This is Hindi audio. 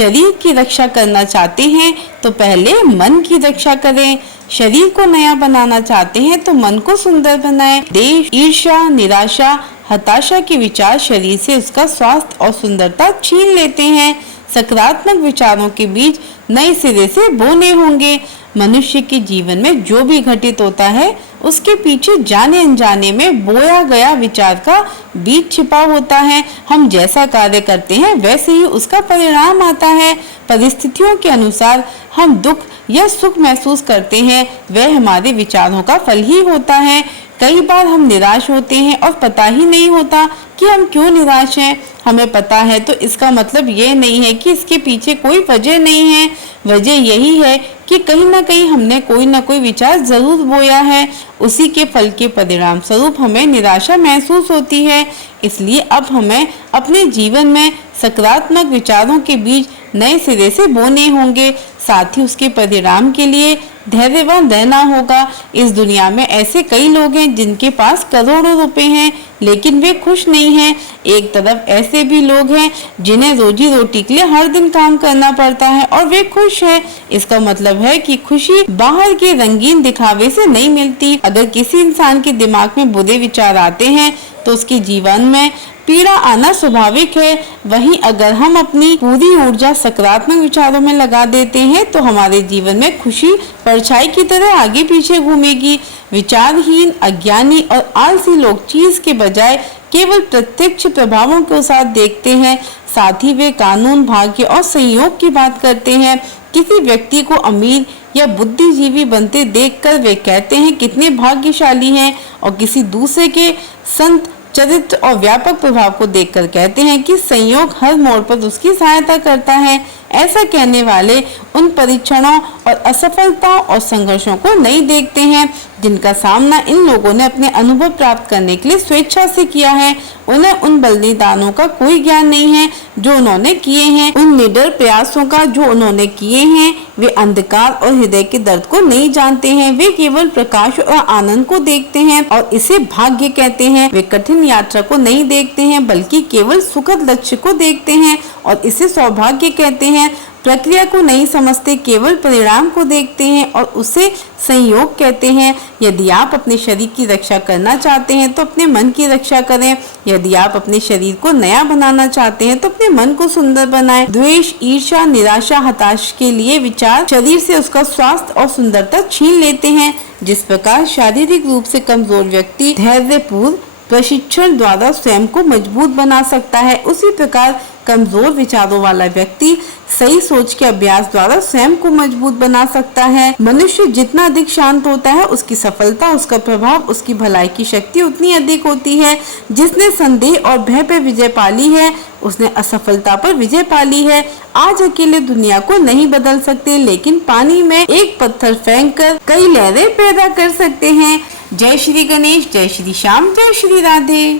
शरीर की रक्षा करना चाहते हैं तो पहले मन की रक्षा करें। शरीर को नया बनाना चाहते हैं तो मन को सुंदर बनाएं। देश, ईर्ष्या, निराशा, हताशा के विचार शरीर से उसका स्वास्थ्य और सुंदरता छीन लेते हैं। सकारात्मक विचारों के बीज नए सिरे से बोने होंगे। मनुष्य के जीवन में जो भी घटित होता है उसके पीछे जाने अनजाने में बोया गया विचार का बीज छिपा होता है। हम जैसा कार्य करते हैं वैसे ही उसका परिणाम आता है। परिस्थितियों के अनुसार हम दुख या सुख महसूस करते हैं, वह हमारे विचारों का फल ही होता है। कई बार हम निराश होते हैं और पता ही नहीं होता कि हम क्यों निराश हैं। हमें पता है तो इसका मतलब ये नहीं है कि इसके पीछे कोई वजह नहीं है। वजह यही है कि कहीं ना कहीं हमने कोई ना कोई विचार जरूर बोया है, उसी के फल के परिणाम स्वरूप हमें निराशा महसूस होती है। इसलिए अब हमें अपने जीवन में सकारात्मक विचारों के बीज नए सिरे से बोने होंगे। साथ ही उसके परिणाम के लिए धैर्यवान रहना होगा। इस दुनिया में ऐसे कई लोग हैं जिनके पास करोड़ों रुपए हैं लेकिन वे खुश नहीं हैं। एक तरफ ऐसे भी लोग हैं जिन्हें रोजी रोटी के लिए हर दिन काम करना पड़ता है और वे खुश हैं। इसका मतलब है कि खुशी बाहर के रंगीन दिखावे से नहीं मिलती। अगर किसी इंसान के दिमाग में बुरे विचार आते हैं तो उसके जीवन में पीड़ा आना स्वाभाविक है। वहीं अगर हम अपनी पूरी ऊर्जा सकारात्मक विचारों में लगा देते हैं तो हमारे जीवन में खुशी परछाई की तरह आगे पीछे घूमेगी। विचारहीन, अज्ञानी और आलसी लोग चीज के बजाय केवल प्रत्यक्ष प्रभावों के साथ देखते हैं। साथ ही वे कानून, भाग्य और संयोग की बात करते हैं। किसी व्यक्ति को अमीर या बुद्धिजीवी बनते देखकर वे कहते हैं कितने भाग्यशाली हैं, और किसी दूसरे के संत, चरित्र और व्यापक प्रभाव को देखकर कहते हैं कि संयोग हर मोड़ पर उसकी सहायता करता है। ऐसा कहने वाले उन परीक्षणों और असफलताओं और संघर्षों को नहीं देखते हैं जिनका सामना इन लोगों ने अपने अनुभव प्राप्त करने के लिए स्वेच्छा से किया है। उन्हें उन बलिदानों का कोई ज्ञान नहीं है जो उन्होंने किए हैं, उन निडर प्रयासों का जो उन्होंने किए हैं। वे अंधकार और हृदय के दर्द को नहीं जानते हैं। वे केवल प्रकाश और आनंद को देखते हैं और इसे भाग्य कहते हैं। वे कठिन यात्रा को नहीं देखते हैं बल्कि केवल सुखद लक्ष्य को देखते हैं और इसे सौभाग्य कहते हैं। प्रक्रिया को नहीं समझते, केवल परिणाम को देखते हैं और उसे संयोग कहते हैं। यदि आप अपने शरीर की रक्षा करना चाहते हैं तो अपने मन की रक्षा करें। यदि आप अपने शरीर को नया बनाना चाहते हैं तो अपने मन को सुंदर बनाएं। द्वेष, ईर्ष्या, निराशा, हताशा के लिए विचार शरीर से उसका स्वास्थ्य और सुंदरता छीन लेते हैं। जिस प्रकार शारीरिक रूप से कमजोर व्यक्ति धैर्यपूर्ण प्रशिक्षण द्वारा स्वयं को मजबूत बना सकता है, उसी प्रकार कमजोर विचारों वाला व्यक्ति सही सोच के अभ्यास द्वारा स्वयं को मजबूत बना सकता है। मनुष्य जितना अधिक शांत होता है उसकी सफलता, उसका प्रभाव, उसकी भलाई की शक्ति उतनी अधिक होती है। जिसने संदेह और भय पर विजय पाली है उसने असफलता पर विजय पाली है। आज अकेले दुनिया को नहीं बदल सकते लेकिन पानी में एक पत्थर फेंककर कई लहरें पैदा कर सकते हैं। जय श्री गणेश, जय श्री श्याम, जय श्री राधे।